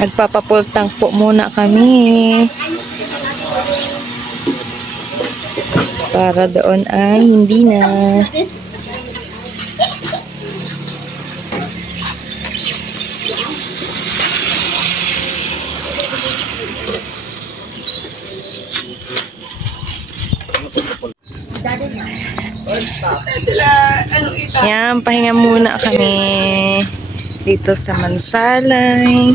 Nagpapapultang po muna kami. Para doon ay hindi na. Yan, pahinga muna kami dito sa Mansalay.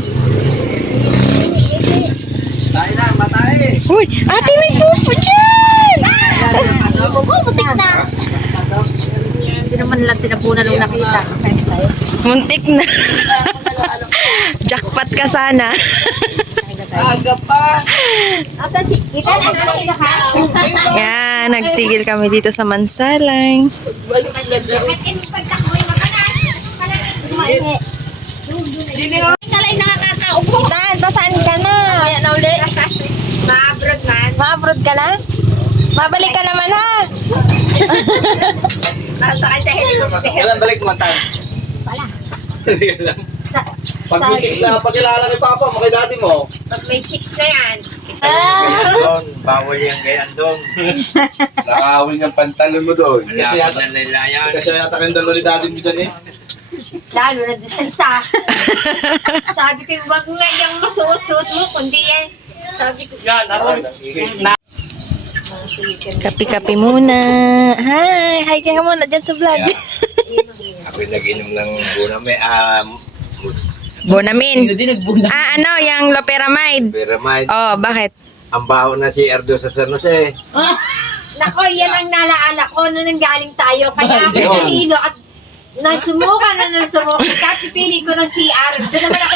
Tayo na, matay. Uy, ate, may pupo dyan! Muntik na. Hindi naman lang tinapunan nung nakita. Muntik na. Jackpot ka sana. Aga pa. Kita na ka. Yan, nagtigil kami dito sa Mansalay. Kalay nakakaupo. Tan, pasaan ka na? Kaya na uli. Ma-abroad man. Ma-abroad ka na? Mabalik ka naman ha? Nakasakay sa helicopter. Kailan balik mo, Tan? Wala. Hindi ka lang. Sa, Pag may chicks na pakilala kay Papa, kay Daddy mo. pag may chicks na yan. Doon, bawal yung gayan doon. Nakawin yung pantalon mo doon. Kasi yata, na nila yan. kasi yata kayong dalawa ni Daddy mo dyan eh. Lalo na desensa. Sabi ko, wag nga yung masuot-suot mo, kundi yan. Sabi ko, Kapi-kapi muna. Hi ka muna dyan sa vlog. Ako nag-inom ng buname, Bonamin. Ano, yung loperamide. Pyramid. Oh, bakit? Ang baho na si Erdo sa San Jose. nako, yan ang nalaala ko nung nanggaling tayo. Kaya ako nahilo at nasumuka na nasumuka. Kapipili ko ng CR. Doon naman ako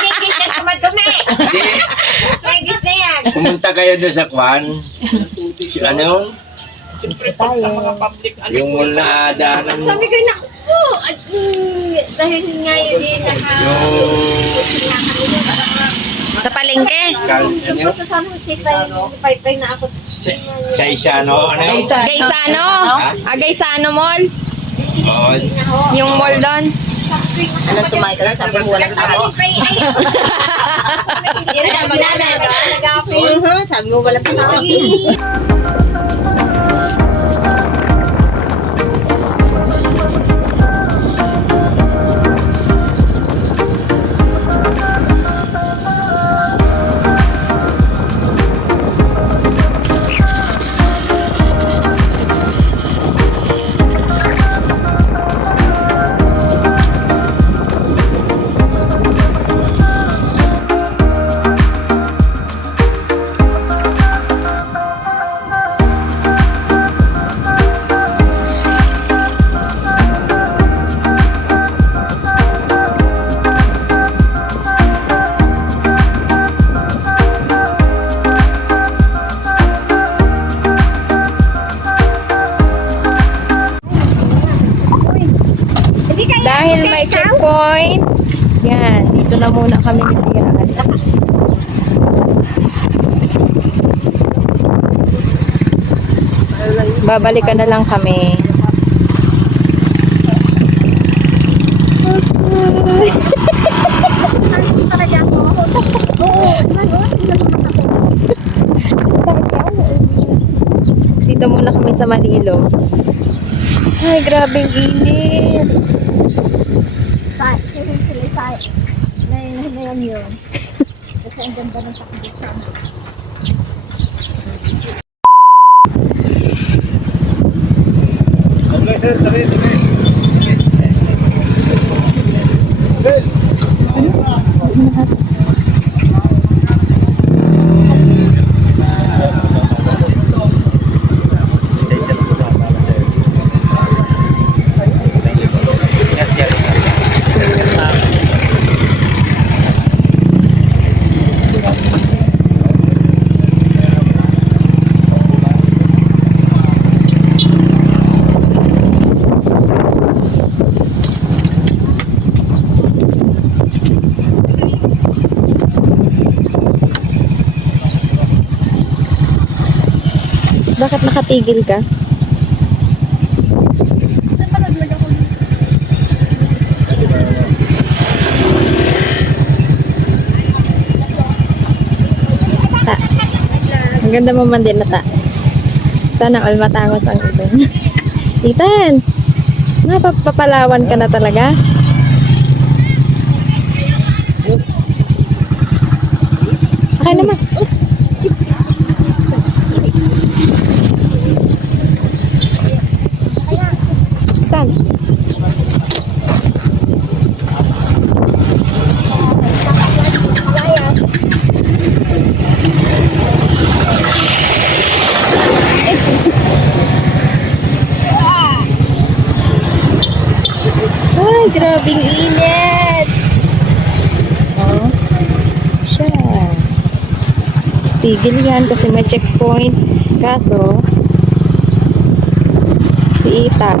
tigil na sa madumi. Regis na yan. Pumunta kayo doon sa Kwan. Ano yun? Siyempre, pag sa mga public, Yung mall na daanan mo. Sabi ko, naku, dahil nga yun din Sa palengke. Ano? sa San Jose tayo na ako. Sa Isano, ano yun? Gaysano. Gaysano Mall. Oo. Yung mall doon. Ano tumayo ka lang, sabi mo walang tao. Yan sabi na na. Sabi mo walang tao. Dahil may checkpoint, yan, dito na muna kami nitirahan. Babalikan na lang kami. Dito muna kami sa Manilo. Ay, grabing init. Ngayon yun. Kasi ang ganda ng takbit sana. Bakit nakatigil ka? Ta. Ang ganda mo man din na ta. Sana all matangos ang ibon. Titan! Napapalawan ka na talaga? Okay naman. Titan! Ay, grabing init. Oh. Siya. Tigil yan kasi may checkpoint. Kaso, si Ita.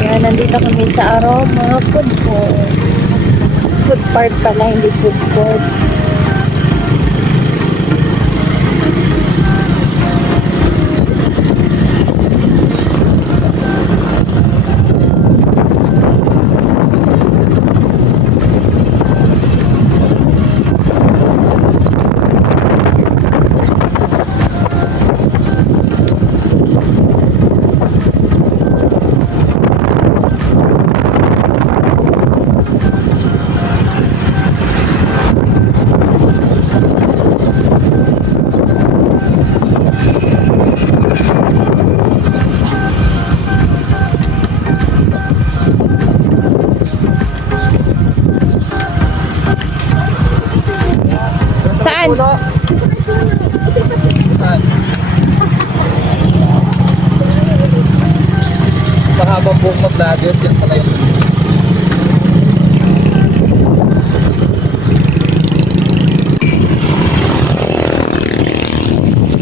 Yan, nandito kami sa Aroma Food Court. Food Park pala, hindi food court. Saan? Mahabang buhok na vlogger, yan pala yun.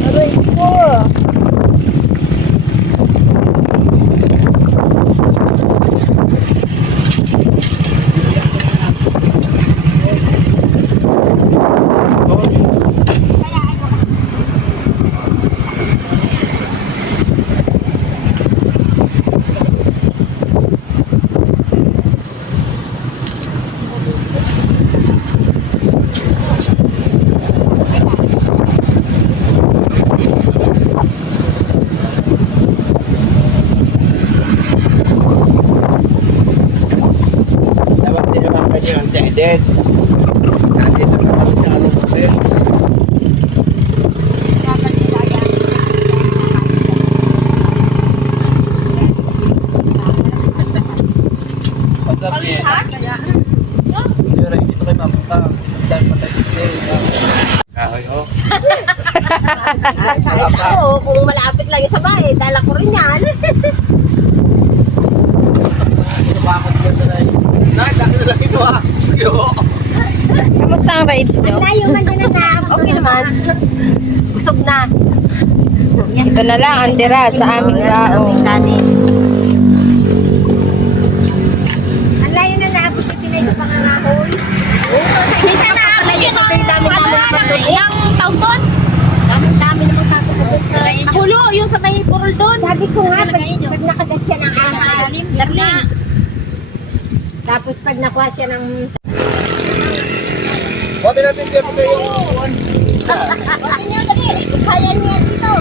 Aray ko! Dapat din naman pa niyo ang dead. Nandito naman siya ang hotel. Paggabi, hindi rin dito kay mapunta. Dahil patay kasi. Kahoy ho. Kahit ako, kung malapit lang yung sa bahay, dala ko rin yan. Sumakot ko na rin. Dami na lang ito ah. Kamusta ang rides nyo? Layo man din na. Okay naman. Busog na. Ito na lang ang tira sa aming baong. kanin. Ang layo na naabot yung Pinay sa Pangangahoy. Oo, sa minsan na ako lang ito yung dami-dami na patuloy. Yung taon doon. Dami-dami naman tatulog. Nakulo, yung sa may purol doon. Sabi ko nga, pag nakagat siya ng darling. Tapos pag nakuha siya ng... Buti natin kaya pa kayo yung upuan. Buti niyo, dali. Kaya niya dito.